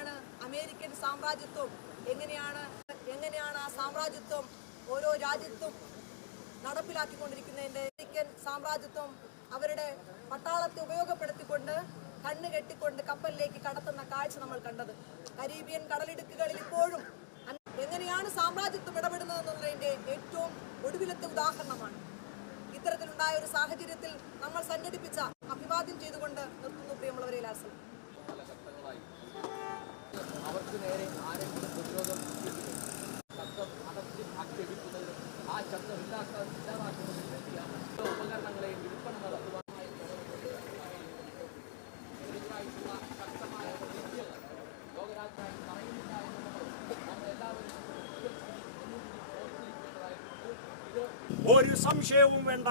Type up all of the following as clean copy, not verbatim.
എങ്ങനെയാണ് അമേരിക്കൻ സാമ്രാജ്യത്വം എങ്ങനെയാണ് ആ സാമ്രാജ്യത്വം ഓരോ രാജ്യത്തും നടപ്പിലാക്കിക്കൊണ്ടിരിക്കുന്നതിന്റെ അമേരിക്കൻ സാമ്രാജ്യത്വം അവരുടെ പട്ടാളത്തെ ഉപയോഗപ്പെടുത്തിക്കൊണ്ട് കണ്ണ് കെട്ടിക്കൊണ്ട് കപ്പലിലേക്ക് കടത്തുന്ന കാഴ്ച നമ്മൾ കണ്ടത്. കരീബിയൻ കടലിടുക്കുകളിൽ ഇപ്പോഴും എങ്ങനെയാണ് സാമ്രാജ്യത്വം ഇടപെടുന്നതെന്നുള്ളതിന്റെ ഏറ്റവും ഒടുവിലത്തെ ഉദാഹരണമാണ്. ഇത്തരത്തിലുണ്ടായ ഒരു സാഹചര്യത്തിൽ നമ്മൾ സംഘടിപ്പിച്ച അഭിവാദ്യം ചെയ്തുകൊണ്ട് നിർത്തുന്നു. പ്രിയമുള്ളവരെ, ലാസൽ അവർക്ക് നേരെ ആരെങ്കിലും പ്രതിരോധം ശബ്ദം ആക്ഷേപിക്കുന്നതിനും ആ ശബ്ദം ഇല്ലാതാക്കുന്നതിനും വേണ്ടിയാണ് ഉപകരണങ്ങളെയും വിൽപ്പന നടത്തുവാനായി ശക്തമായ ലോകരാജ്യം പറയുന്നില്ല എന്നുള്ളത് നമ്മളെല്ലാവരും ഒരു സംശയവും വേണ്ട.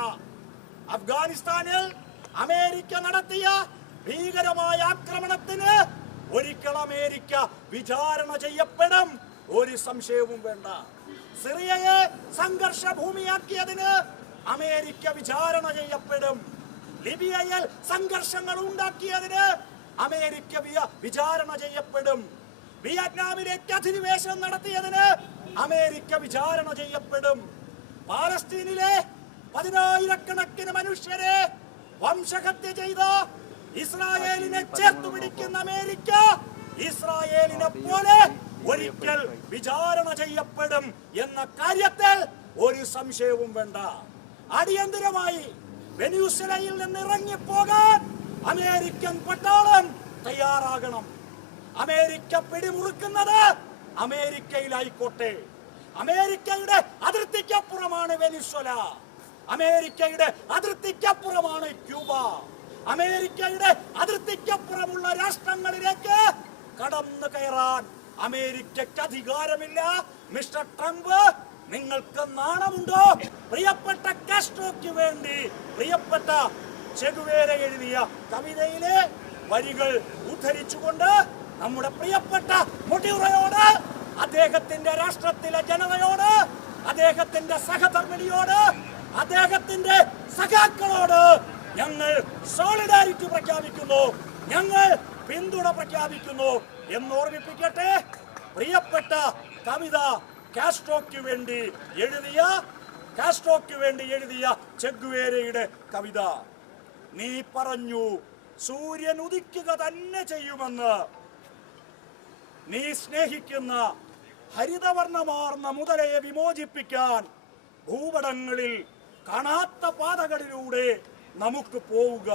അഫ്ഗാനിസ്ഥാനിൽ അമേരിക്ക നടത്തിയ ഭീകരമായ ആക്രമണത്തിന് ഒരിക്കൽ അമേരിക്ക വിചാരണ ചെയ്യപ്പെടും, ഒരു സംശയവും വേണ്ട. സിറിയയെ സംഘർഷ ഭൂമിയാക്കിയതിന് അമേരിക്ക വിചാരണ ചെയ്യപ്പെടും. ലിബിയയിൽ സംഘർഷങ്ങൾ ഉണ്ടാക്കിയതിന് അമേരിക്ക വിചാരണ ചെയ്യപ്പെടും. വിയറ്റ്നാമിലേക്ക് അധിനിവേശം നടത്തിയതിന് അമേരിക്ക വിചാരണ ചെയ്യപ്പെടും. പാലസ്തീനിലെ 10,000-കണക്കിന് മനുഷ്യരെ വംശഹത്യ ചെയ്ത ഇസ്രായേലിനെ ചേർത്തു പിടിക്കുന്ന അമേരിക്ക ഇസ്രായേലിനെ പോലെ ഒരിക്കൽ വിചാരണ ചെയ്യപ്പെടും എന്ന കാര്യത്തിൽ ഒരു സംശയവും വേണ്ട. അടിയന്തരമായി വെനസ്വേലയിൽ നിന്ന് ഇറങ്ങിപ്പോകാൻ അമേരിക്കൻ പട്ടാളം തയ്യാറാകണം. അമേരിക്ക പിടിമുറുക്കുന്നത് അമേരിക്കയിലായിക്കോട്ടെ. അമേരിക്കയുടെ അതിർത്തിക്കപ്പുറമാണ് വെനസ്വേല, അമേരിക്കയുടെ അതിർത്തിക്കപ്പുറമാണ് ക്യൂബ, അമേരിക്കയുടെ അതിർത്തിക്കപ്പുറമുള്ള രാഷ്ട്രങ്ങളിലേക്ക് കടന്നു കയറാൻ അമേരിക്കയ്ക്ക് അധികാരമില്ല. മിസ്റ്റർ ട്രംപ്, നിങ്ങൾക്ക് നാണമുണ്ടോ? പ്രിയപ്പെട്ട കാസ്ട്രോയ്ക്ക് വേണ്ടി പ്രിയപ്പെട്ട ചെഗുവേര എഴുതിയ കവിതയിലെ വരികൾ ഉദ്ധരിച്ചുകൊണ്ട് നമ്മുടെ പ്രിയപ്പെട്ട മൊഡ്യൂറയോട്, അദ്ദേഹത്തിന്റെ രാഷ്ട്രത്തിലെ ജനതയോട്, അദ്ദേഹത്തിന്റെ സഹധർമ്മിണിയോട്, അദ്ദേഹത്തിന്റെ സഖാക്കളോട് ഞങ്ങൾ സോളിഡാരിറ്റി പ്രഖ്യാപിക്കുന്നു, ഞങ്ങൾ പിന്തുണ പ്രഖ്യാപിക്കുന്നു എന്ന് ഓർമ്മിപ്പിക്കട്ടെ. പ്രിയപ്പെട്ട കവിത കാസ്ട്രോയ്ക്ക് വേണ്ടി എഴുതിയ ചെഗുവേരയുടെ കവിത. നീ പറഞ്ഞു സൂര്യൻ ഉദിക്കുക തന്നെ ചെയ്യുമെന്ന്. നീ സ്നേഹിക്കുന്ന ഹരിതവർണ്ണമാർന്ന മുതലയെ വിമോചിപ്പിക്കാൻ ഭൂപടങ്ങളിൽ കാണാത്ത പാതകളിലൂടെ നമുക്ക് പോവുക.